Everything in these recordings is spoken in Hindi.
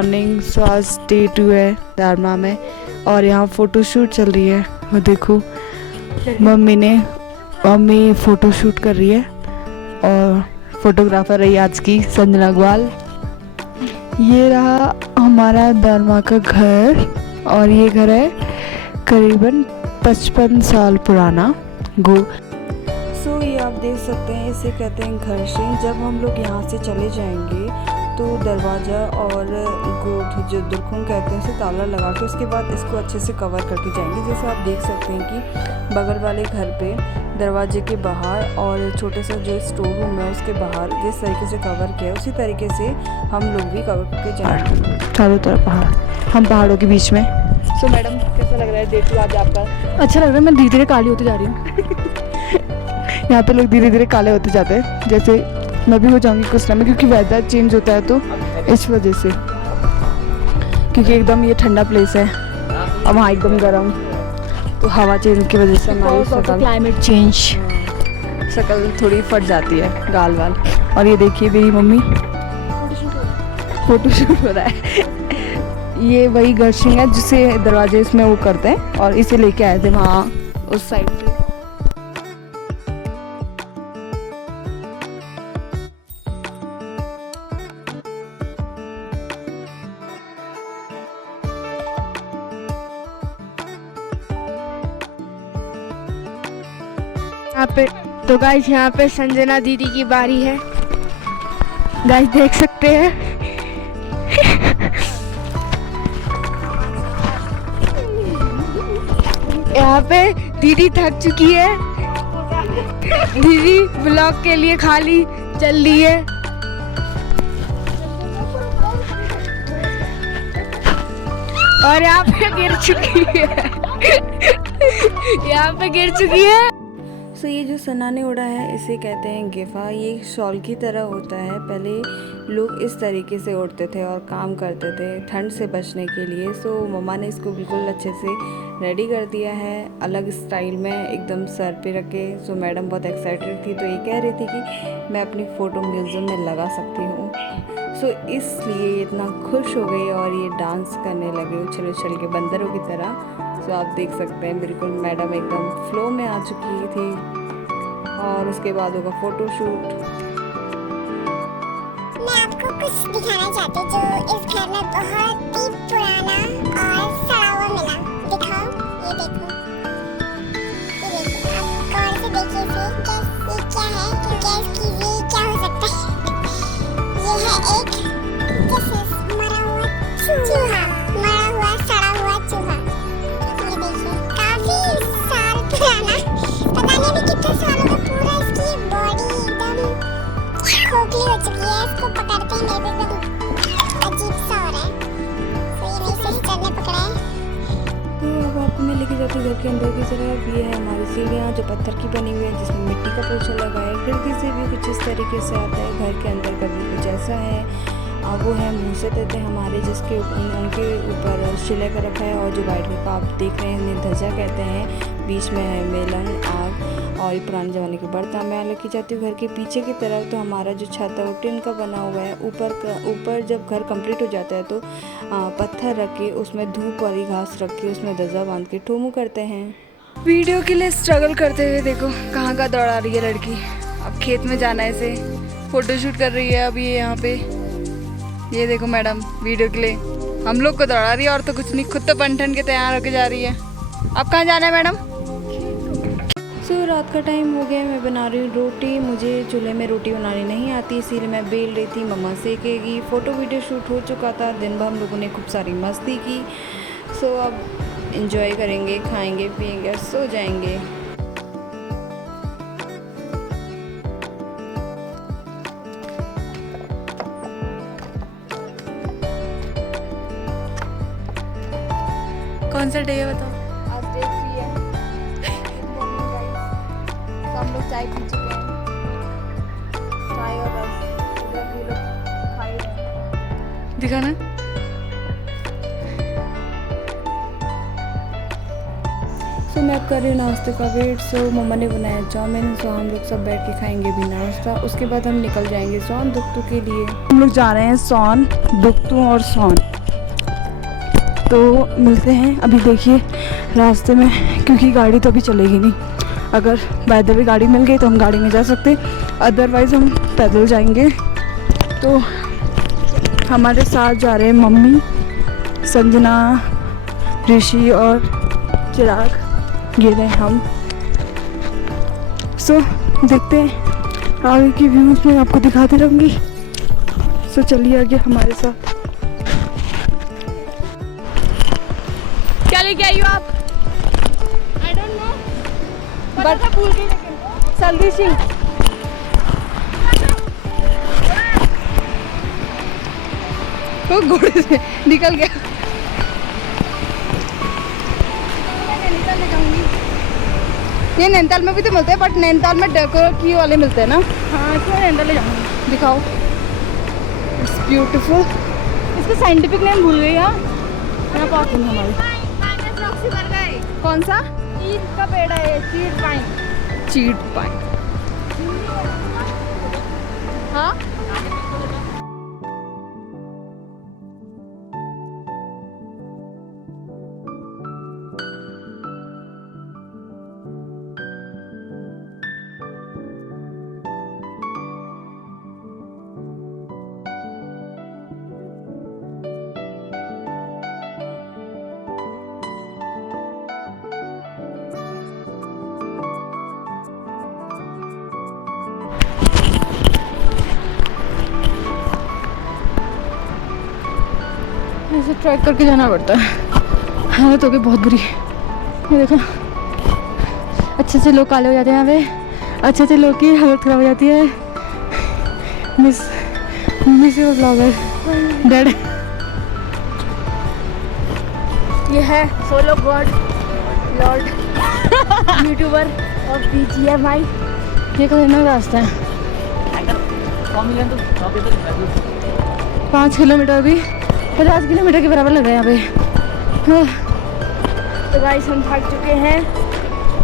मॉर्निंग सो आज डे 2 है दारमा में और यहाँ फ़ोटो शूट चल रही है। और देखो मम्मी फ़ोटो शूट कर रही है और फोटोग्राफर रही आज की संजना अग्रवाल। ये रहा हमारा दारमा का घर और ये घर है करीबन 55 साल पुराना सो ये आप देख सकते हैं, इसे कहते हैं घर से। जब हम लोग यहाँ से चले जाएंगे तो दरवाज़ा और जो दुरखुम कहते हैं उसे ताला लगा के उसके बाद इसको अच्छे से कवर करके जाएंगे। जैसे आप देख सकते हैं कि बगल वाले घर पे दरवाजे के बाहर और छोटे सा जो स्टोर रूम है उसके बाहर जिस तरीके से कवर किया है उसी तरीके से हम लोग भी कवर करके जाएंगे। चारों तरफ पहाड़, हम पहाड़ों के बीच में। सो मैडम कैसा लग रहा है डे 2 आज आपका? अच्छा लग रहा है, मैं धीरे धीरे काली होती जा रही हूँ। यहाँ पे लोग धीरे धीरे काले होते जाते हैं, जैसे मैं भी हो जाऊंगी कुछ टाइम में, क्योंकि वेदर चेंज होता है तो इस वजह से, क्योंकि एकदम ये ठंडा प्लेस है और वहाँ एकदम गर्म, तो हवा चेंज की वजह से हमारी शकल क्लाइमेट चेंज शकल थोड़ी फट जाती है, गाल वाल। और ये देखिए मेरी मम्मी फोटो शूट हो रहा है। ये वही गर्शिंग है जिसे दरवाजे इसमें वो करते हैं और इसे लेके आए थे वहाँ उस साइड से। यहाँ पे तो गाइस यहाँ पे संजना दीदी की बारी है। गाइस देख सकते हैं यहाँ पे दीदी थक चुकी है। दीदी ब्लॉग के लिए खाली चल रही है। और यहाँ पे गिर चुकी है। यहाँ पे गिर चुकी है। सो ये जो सन्नाने उड़ा है इसे कहते हैं गेफा। ये शॉल की तरह होता है। पहले लोग इस तरीके से ओढ़ते थे और काम करते थे ठंड से बचने के लिए। सो मम्मा ने इसको बिल्कुल अच्छे से रेडी कर दिया है अलग स्टाइल में, एकदम सर पे रख के। सो मैडम बहुत एक्साइटेड थी, तो ये कह रही थी कि मैं अपनी फ़ोटो म्यूज़ियम में लगा सकती हूँ। सो इसलिए ये इतना खुश हो गई और ये डांस करने लगे उछल उछल के बंदरों की तरह। सो आप देख सकते हैं बिल्कुल मैडम एकदम फ्लो में आ चुकी थी। और उसके बाद होगा फ़ोटो शूट। मैं आपको कुछ दिखाना चाहती हूँ जो इस घर में बहुत ही पुराना और सड़ा हुआ मिला। दिखाओ, ये देखो, ये देखो, आप गौर से देखिए इसे। ये क्या है? गैस कीजिए क्या हो सकता है? ये है एक मरा हुआ चूहा, मरा हुआ सड़ा हुआ चूहा। ये देखिए काफी साल पुराना, पता नहीं अभी कितने सालों का। पूरा इसकी बॉडी एकदम खोखली हो चुकी है। इसको पकड़ते ही मेरे को एकदम अजीब सा हो रहा है। तो ये मेरे सिस्टर ने पकड़ा है। तो अब आपको मैं लेके जाती हूँ घर के अंदर की तरफ। ये है हमारी सीढ़ियाँ जो पत्थर की बनी हुई है, जिसमें मिट्टी का पोछा लगा है। खिड़की से भी कुछ इस तरीके से आता है। घर के अंदर का भी कुछ ऐसा है। अब वो है मुँह से देते हमारे, जिसके उनके ऊपर शिले का रखा है। और जो वाइट का आप देख रहे हैं ध्वजा कहते हैं। बीच में है मेलन आग और ये पुराने ज़माने के बर्तन। मैं लेके जाती हूँ घर के पीछे की तरफ। तो हमारा जो छत है वो टिन का बना हुआ है। ऊपर जब घर कंप्लीट हो जाता है तो पत्थर रख के उसमें धूप वाली घास रख के उसमें ध्वजा बांध के ठोमू करते हैं। वीडियो के लिए स्ट्रगल करते हुए देखो कहाँ का दौड़ा रही है लड़की। अब खेत में जाना है, इसे फ़ोटो शूट कर रही है अभी यहाँ पे। ये देखो मैडम वीडियो के लिए हम लोग को दौड़ा रही है और तो कुछ नहीं, खुद तो बन के तैयार होके जा रही है। अब कहाँ जाना है मैडम? सो रात का टाइम हो गया, मैं बना रही हूँ रोटी। मुझे चूल्हे में रोटी बनानी नहीं आती, इसीलिए मैं बेल रही थी, मम्मा सेकेगी। फ़ोटो वीडियो शूट हो चुका था। दिन भर हम लोगों ने खूब सारी मस्ती की। सो अब इंजॉय करेंगे, खाएंगे पिएंगे और सो जाएंगे। कौन सा डे है बताओ? आज डे 3 है। तो हम लोग चाय पी चुके हैं, चाय और रस। इधर भी लोग खा ही रहे हैं। दिखा ना। सो मैं अब कर रही हूँ नाश्ते का वेट। सो मम्मा ने बनाया चाउमीन। सो हम लोग सब बैठ के खाएंगे भी नाश्ता। उसके बाद हम निकल जाएंगे सोन दुख्तू के लिए। हम लोग जा रहे हैं सोन दुख्तू और सोन। तो मिलते हैं। अभी देखिए रास्ते में, क्योंकि गाड़ी तो अभी चलेगी नहीं, अगर बाय द वे गाड़ी मिल गई तो हम गाड़ी में जा सकते, अदरवाइज़ हम पैदल जाएंगे। तो हमारे साथ जा रहे हैं मम्मी, संजना, ऋषि और चिराग, ये रहे हम। सो देखते हैं आगे की व्यूज़ में आपको दिखाते रहूँगी। सो चलिए आगे हमारे साथ। क्या लेके आई हो आप? आई डोंट नो, बट भूल गई। लेकिन सर्विसिंग तो घोड़े से निकल गया। ये नैनीताल में भी तो मिलते हैं, बट नैनीताल में डेकोरेट वाले मिलते हैं ना। हाँ, क्यों नैनीताल ले जाऊँगी, दिखाओ। It's beautiful. इसका साइंटिफिक नेम भूल गई। यहाँ यहाँ पास है हमारी। कौन सा? चीड़ का पेड़ है, चीड़ पाइन। चीड़ पाइन, हाँ। ऐसे ट्रैक करके जाना पड़ता है। हालत हो गई बहुत बुरी। ये देखो, अच्छे से लोग काले हो जाते हैं यहाँ पे, अच्छे से लोग की हालत खराब हो जाती है। Miss your blogger dead. ये है सोलो गॉड लॉर्ड यूट्यूबर और BGMI। ये खतरनाक रास्ता है। 5 किलोमीटर भी 50 किलोमीटर के बराबर लग रहा है यहाँ पे। तो गाइस हम थक चुके हैं,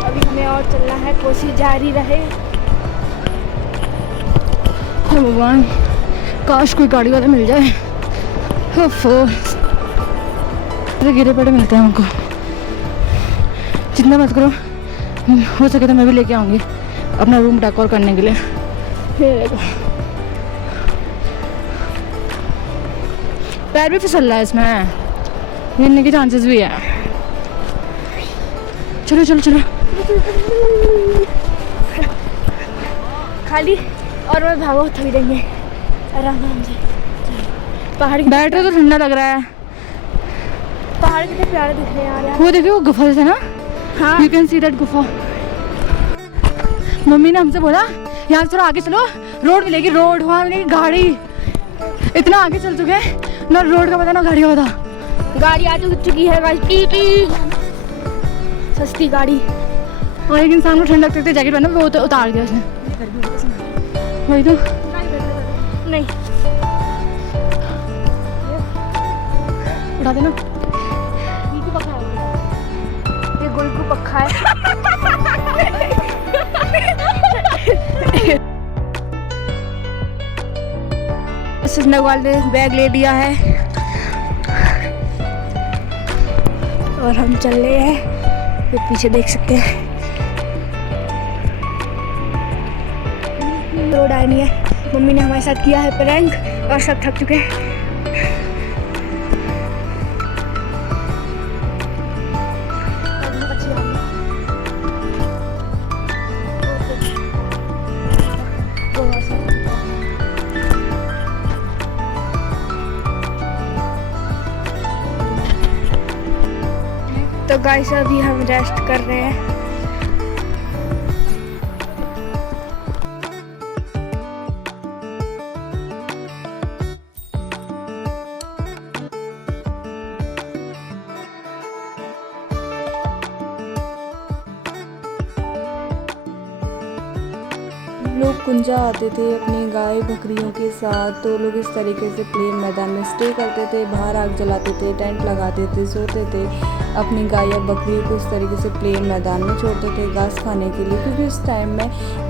अभी हमें और चलना है, कोशिश जारी रहे। भगवान, काश कोई गाड़ी वाला मिल जाए। गिरे पड़े मिलते हैं हमको। जितना मत करो, हो सके तो मैं भी लेके आऊँगी अपना रूम डेकोर करने के लिए। पैर भी फिसल रहा है इसमें, गिरने के चांसेस भी है। चलो चलो चलो, खाली और मैं भागो, थक देंगे आराम से। पहाड़ बैठ रहे तो ठंडा लग रहा है। पहाड़ कितने प्यारे दिख रहे हैं यार। वो देखिए वो गुफा जैसे ना। हाँ, यू कैन सी दैट गुफा। मम्मी ने हमसे बोला यहाँ थोड़ा आगे चलो, रोड मिलेगी, रोड वहाँ मिलेगी गाड़ी। इतना आगे चल चुके हैं, ना रोड का पता ना गाड़ी का पता। गाड़ी आ चुकी है गाइस, सस्ती गाड़ी। और एक इंसान को ठंड लगती थी, जैकेट पहना, वो तो उतार दिया उसने। वही तो नहीं उठा देना। ये गुलगु पक्का है। नगवाल ने बैग ले लिया है और हम चल रहे हैं। ये पीछे देख सकते हैं रोड आई नहीं है। मम्मी ने हमारे साथ किया है प्रैंक और सब थक चुके हैं। तो गाइस अभी हम रेस्ट कर रहे हैं। लोग कुंजा आते थे अपनी गाय बकरियों के साथ, तो लोग इस तरीके से प्लेन मैदान में स्टे करते थे, बाहर आग जलाते थे, टेंट लगाते थे, सोते थे, अपनी गाय या बकरियों को इस तरीके से प्लेन मैदान में छोड़ते थे घास खाने के लिए, क्योंकि उस टाइम में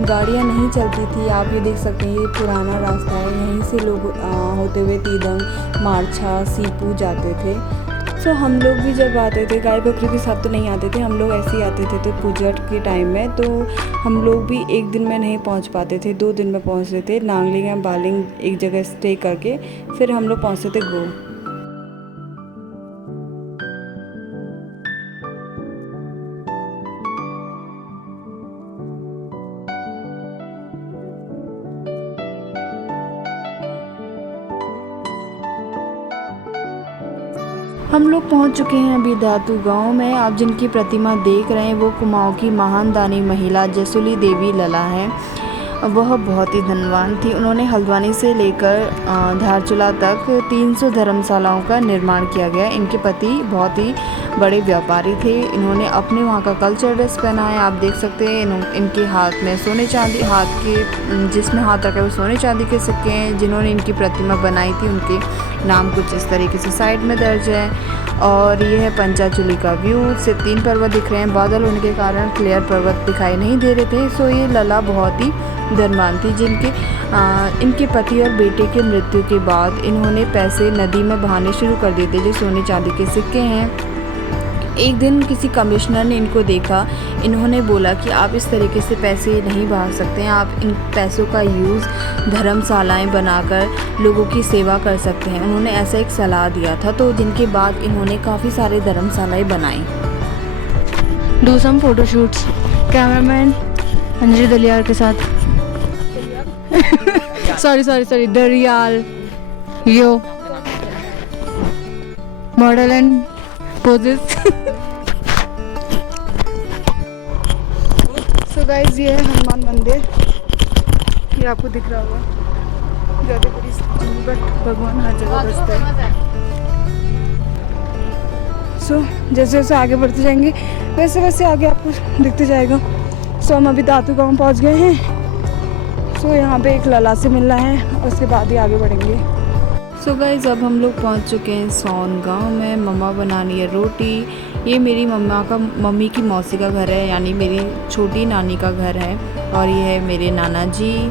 गाड़ियाँ नहीं चलती थी। आप ये देख सकते हैं, ये पुराना रास्ता है, यहीं से लोग होते हुए तीदंग, मारछा, सीपू जाते थे। सो हम लोग भी जब आते थे गाय बकरी के साथ तो नहीं आते थे, हम लोग ऐसे ही आते थे तो पूजा के टाइम में तो हम लोग भी एक दिन में नहीं पहुंच पाते थे, 2 दिन में पहुंचते थे। नांगलिंग या बालिंग एक जगह स्टे करके फिर हम लोग पहुंचते थे गो। हम लोग पहुंच चुके हैं अभी दातू गांव में। आप जिनकी प्रतिमा देख रहे हैं वो कुमाऊं की महान दानी महिला जसुली देवी लला है। वह बहुत ही धनवान थी। उन्होंने हल्द्वानी से लेकर धारचूला तक 300 धर्मशालाओं का निर्माण किया गया। इनके पति बहुत ही बड़े व्यापारी थे। इन्होंने अपने वहाँ का कल्चर ड्रेस पहना है, आप देख सकते हैं। इनके हाथ में सोने चांदी, हाथ के जिसमें हाथ रखे वो सोने चांदी के सिक्के हैं। जिन्होंने इनकी प्रतिमा बनाई थी उनके नाम कुछ इस तरीके से साइड में दर्ज है। और ये है पंचाचूली का व्यू। सिर्फ 3 पर्वत दिख रहे हैं, बादल होने के कारण क्लियर पर्वत दिखाई नहीं दे रहे थे। सो ये लला बहुत ही धनवान थी। इनके पति और बेटे के मृत्यु के बाद इन्होंने पैसे नदी में बहाने शुरू कर दिए थे, जो सोने चांदी के सिक्के हैं। एक दिन किसी कमिश्नर ने इनको देखा। इन्होंने बोला कि आप इस तरीके से पैसे नहीं बहा सकते हैं, आप इन पैसों का यूज़ धर्मशालाएं बनाकर लोगों की सेवा कर सकते हैं। उन्होंने ऐसा एक सलाह दिया था, तो जिनके बाद इन्होंने काफ़ी सारे धर्मशालाएं बनाई। Do some photoshoots, cameraman Anjali Daliyar के साथ। Sorry Dariyal yo model and poses. So guys ये है हनुमान मंदिर, ये आपको दिख रहा होगा। ज़्यादा बड़ी बट भगवान हर जगह बसते हैं। सो जैसे जैसे आगे बढ़ते जाएंगे वैसे वैसे आगे आपको दिखते जाएगा। सो हम अभी दातू गाँव पहुँच गए हैं। सो यहाँ पे एक लला से मिलना है, उसके बाद ही आगे बढ़ेंगे। सो गाइस अब हम लोग पहुँच चुके हैं सोन गांव में। मम्मा बना रही है रोटी। ये मेरी मम्मी की मौसी का घर है, यानी मेरी छोटी नानी का घर है। और ये है मेरे नाना जी।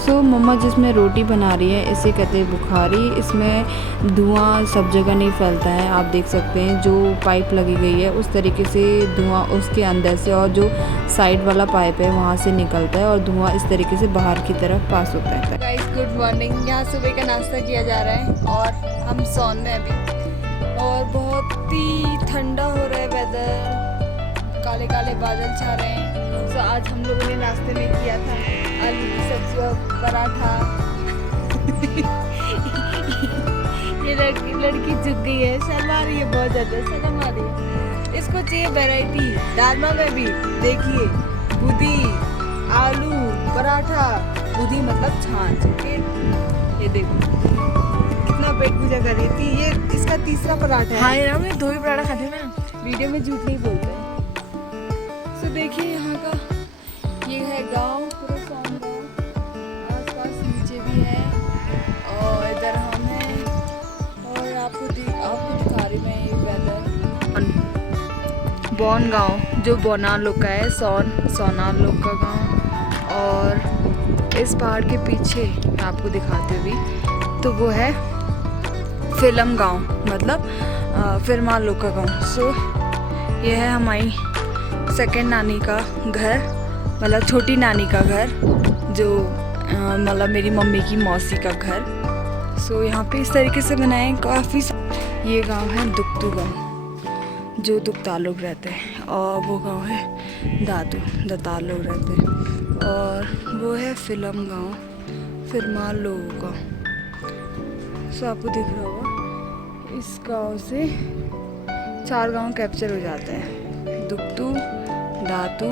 सो मम्मा जिसमें रोटी बना रही है इसे कहते हैं बुखारी। इसमें धुआं सब जगह नहीं फैलता है, आप देख सकते हैं। जो पाइप लगी गई है उस तरीके से धुआं उसके अंदर से, और जो साइड वाला पाइप है वहाँ से निकलता है और धुआं इस तरीके से बाहर की तरफ पास होता है। Guys good morning. यहाँ सुबह का नाश्ता किया जा रहा है और हम सोन में अभी, और बहुत ही ठंडा हो रहा है वेदर, काले काले बादल छा रहे हैं। तो आज हम लोगों ने नाश्ते में किया था आलू की सब्जी और पराठा। ये लड़की झुक गई है, शर्म आ रही है, बहुत ज़्यादा शर्म आ रही है। इसको चाहिए वैरायटी दालमा में भी। देखिए बुदी, आलू, पराठा, बुदी मतलब छाछ। ये देखो कितना पेट पूजा कर रही थी। ये इसका तीसरा पराठा है। हाँ यार मैं 2 ही पराठा खाती हूँ ना। वीडियो में झूठ नहीं बोलते। सो देखिए यहाँ का ये है गांव, पूरा सोन गांव। आसपास नीचे भी है और इधर हम हैं, और आपको दिखा रही मैं ये वेदर। बौन गांव जो बोनार लोग का है, सोनार लोग का गांव। और इस पहाड़ के पीछे मैं आपको दिखाती हुई तो वो है फिल्म गांव, मतलब फिरमाल लोग का गांव। सो ये है हमारी सेकंड नानी का घर, मतलब छोटी नानी का घर, जो मतलब मेरी मम्मी की मौसी का घर। सो यहाँ पे इस तरीके से बनाए काफ़ी। ये गांव है दुक्तू गांव, जो दुक्ताल लोग रहते हैं। और वो गांव है दताल लोग रहते हैं। और वो है फिल्म गांव, फिरमाल लोगों का। सो आपको दिख रहा होगा इस गांव से 4 गांव कैप्चर हो जाते हैं। दुक्तू, दातू,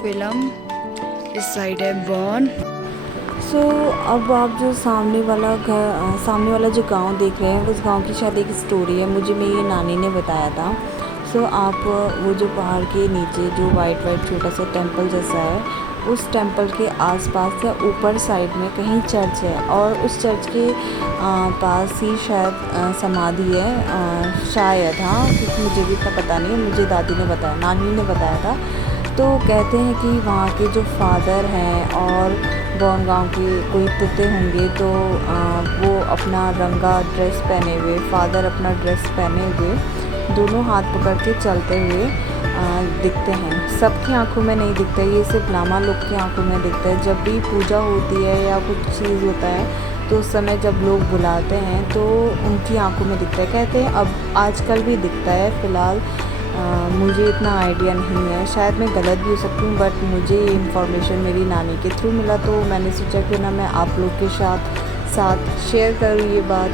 फिल्म, इस साइड है बौन। सो अब आप जो सामने वाला जो गांव देख रहे हैं उस गांव की शायद एक स्टोरी है, मुझे मेरी नानी ने बताया था। सो आप वो जो पहाड़ के नीचे जो वाइट छोटा सा टेंपल जैसा है, उस टेंपल के आसपास या ऊपर साइड में कहीं चर्च है, और उस चर्च के पास ही शायद समाधि है, शायद। हाँ, क्योंकि मुझे भी इतना पता नहीं है, मुझे दादी ने बताया, नानी ने बताया था। तो कहते हैं कि वहाँ के जो फादर हैं और गाँव के कोई तोते होंगे तो वो अपना रंगा ड्रेस पहने हुए, फादर अपना ड्रेस पहने हुए दोनों हाथ पकड़ के चलते हुए दिखते हैं। सबकी आंखों में नहीं दिखता है, ये सिर्फ लामा लोग की आंखों में दिखता है। जब भी पूजा होती है या कुछ चीज़ होता है तो उस समय जब लोग बुलाते हैं तो उनकी आंखों में दिखता है। कहते हैं अब आजकल भी दिखता है, फ़िलहाल मुझे इतना आइडिया नहीं है, शायद मैं गलत भी हो सकती हूँ, बट मुझे ये इन्फॉर्मेशन मेरी नानी के थ्रू मिला तो मैंने सोचा कि ना मैं आप लोग के साथ शेयर करूँ ये बात।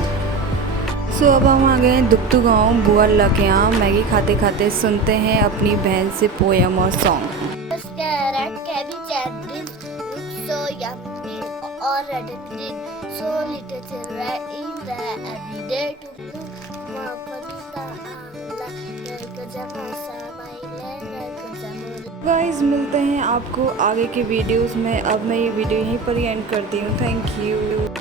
सो अब हम आ गए हैं दुक्तू गाँव बुआ अल्लाह के यहाँ। मैगी खाते खाते सुनते हैं अपनी बहन से पोएम और song. This carrot, cabbage and beans look so yummy or red and green. So little children eat them every day to cook. Mapanta amla, nerkajama samaile, nerkajamuri. Guys मिलते हैं आपको आगे के वीडियोस में। अब मैं ये वीडियो यहीं पर ही एंड करती हूँ। Thank you.